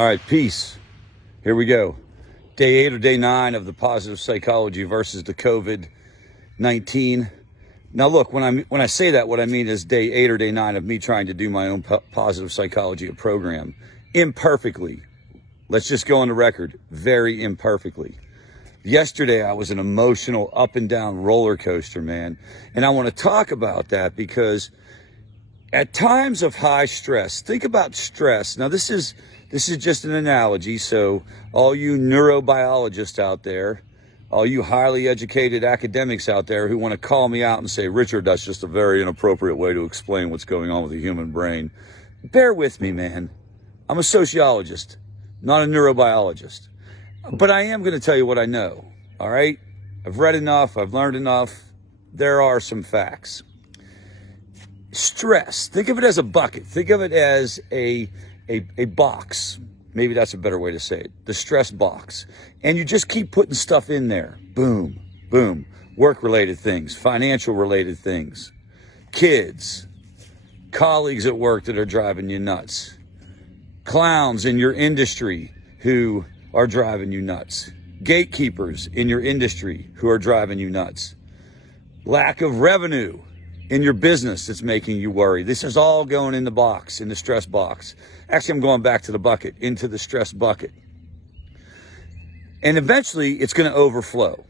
All right, peace. Here we go. Day 8 or day 9 of the positive psychology versus the COVID-19. Now, look, when I say that, what I mean is day 8 or day 9 of me trying to do my own positive psychology program imperfectly. Let's just go on the record, very imperfectly. Yesterday, I was an emotional up and down roller coaster, man. And I want to talk about that because at times of high stress, think about stress. Now, this is just an analogy. So all you neurobiologists out there, all you highly educated academics out there who want to call me out and say, Richard, that's just a very inappropriate way to explain what's going on with the human brain. Bear with me, man. I'm a sociologist, not a neurobiologist. But I am going to tell you what I know, all right? I've read enough. I've learned enough. There are some facts. Stress, think of it as a bucket. Think of it as a box. Maybe that's a better way to say it. The stress box. And you just keep putting stuff in there. Boom, boom. Work-related things, financial-related things, kids, colleagues at work that are driving you nuts, clowns in your industry who are driving you nuts, gatekeepers in your industry who are driving you nuts, lack of revenue in your business that's making you worry. This is all going in the box, in the stress box. Actually, I'm going back to the bucket, into the stress bucket. And eventually, it's going to overflow.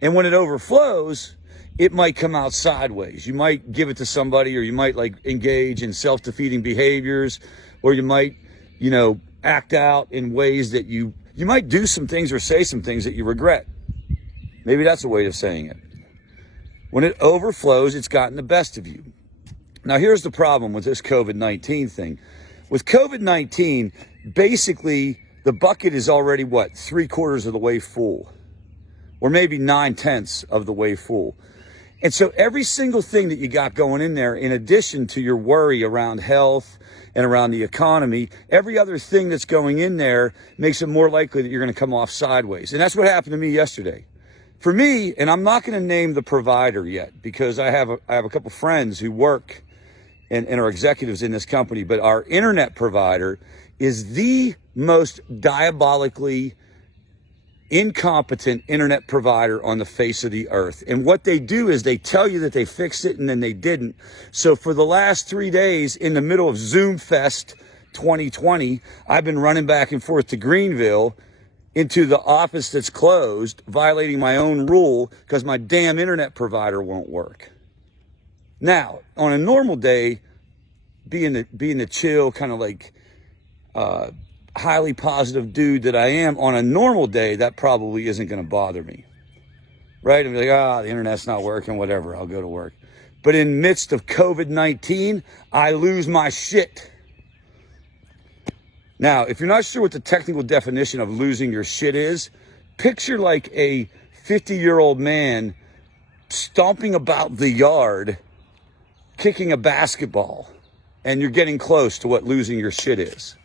And when it overflows, it might come out sideways. You might give it to somebody, or you might engage in self-defeating behaviors, or you might, act out in ways that you might do some things or say some things that you regret. Maybe that's a way of saying it. When it overflows, it's gotten the best of you. Now, here's the problem with this COVID-19 thing. With COVID-19, basically, the bucket is already, 3/4 of the way full, or maybe 9/10 of the way full. And so every single thing that you got going in there, in addition to your worry around health and around the economy, every other thing that's going in there makes it more likely that you're going to come off sideways. And that's what happened to me yesterday. For me, and I'm not going to name the provider yet because I have a couple friends who work and are executives in this company, but our internet provider is the most diabolically incompetent internet provider on the face of the earth. And what they do is they tell you that they fixed it and then they didn't. So for the last 3 days in the middle of Zoom Fest 2020, I've been running back and forth to Greenville into the office that's closed, violating my own rule because my damn internet provider won't work. Now, on a normal day, being the chill, kind of highly positive dude that I am, on a normal day, that probably isn't going to bother me, right? I'm like, the internet's not working, whatever, I'll go to work. But in midst of COVID-19, I lose my shit. Now, if you're not sure what the technical definition of losing your shit is, picture like a 50-year-old man stomping about the yard, kicking a basketball, and you're getting close to what losing your shit is.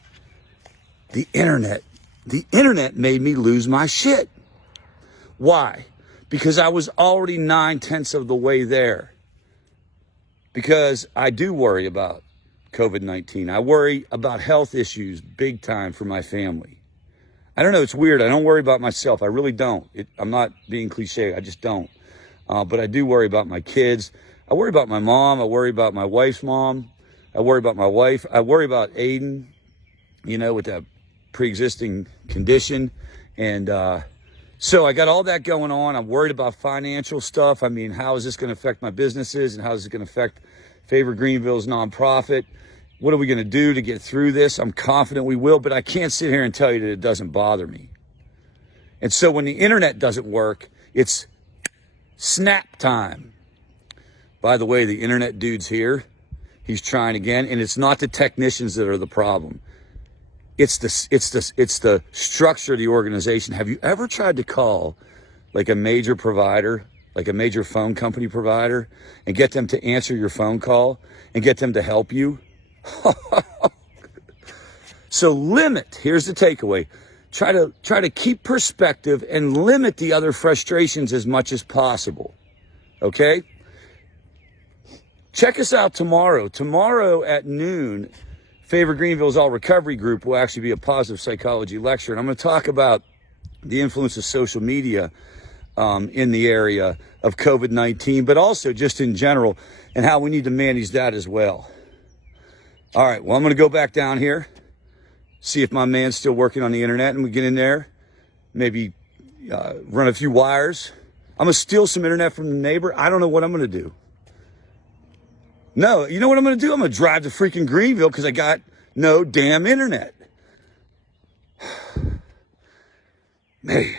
The internet made me lose my shit. Why? Because I was already 9/10 of the way there. Because I do worry about COVID-19. I worry about health issues big time for my family. I don't know, it's weird. I don't worry about myself. I really don't. I'm not being cliche. I just don't. But I do worry about my kids. I worry about my mom. I worry about my wife's mom. I worry about my wife. I worry about Aiden, with that pre-existing condition. And so I got all that going on. I'm worried about financial stuff. I mean, how is this going to affect my businesses, and how is it going to affect Favor Greenville's nonprofit? What are we going to do to get through this? I'm confident we will, but I can't sit here and tell you that it doesn't bother me. And so when the internet doesn't work, it's snap time. By the way, the internet dude's here. He's trying again, and it's not the technicians that are the problem. It's the structure of the organization. Have you ever tried to call like a major provider, like a major phone company provider, and get them to answer your phone call and get them to help you? So here's the takeaway. Try to keep perspective and limit the other frustrations as much as possible. Okay? Check us out tomorrow. Tomorrow at noon, Favor Greenville's All Recovery Group will actually be a positive psychology lecture. And I'm going to talk about the influence of social media in the area of COVID-19, but also just in general, and how we need to manage that as well. All right, well, I'm going to go back down here, see if my man's still working on the internet, and we get in there, maybe run a few wires. I'm going to steal some internet from the neighbor. I don't know what I'm going to do. No, you know what I'm going to do? I'm going to drive to freaking Greenville because I got no damn internet. Man.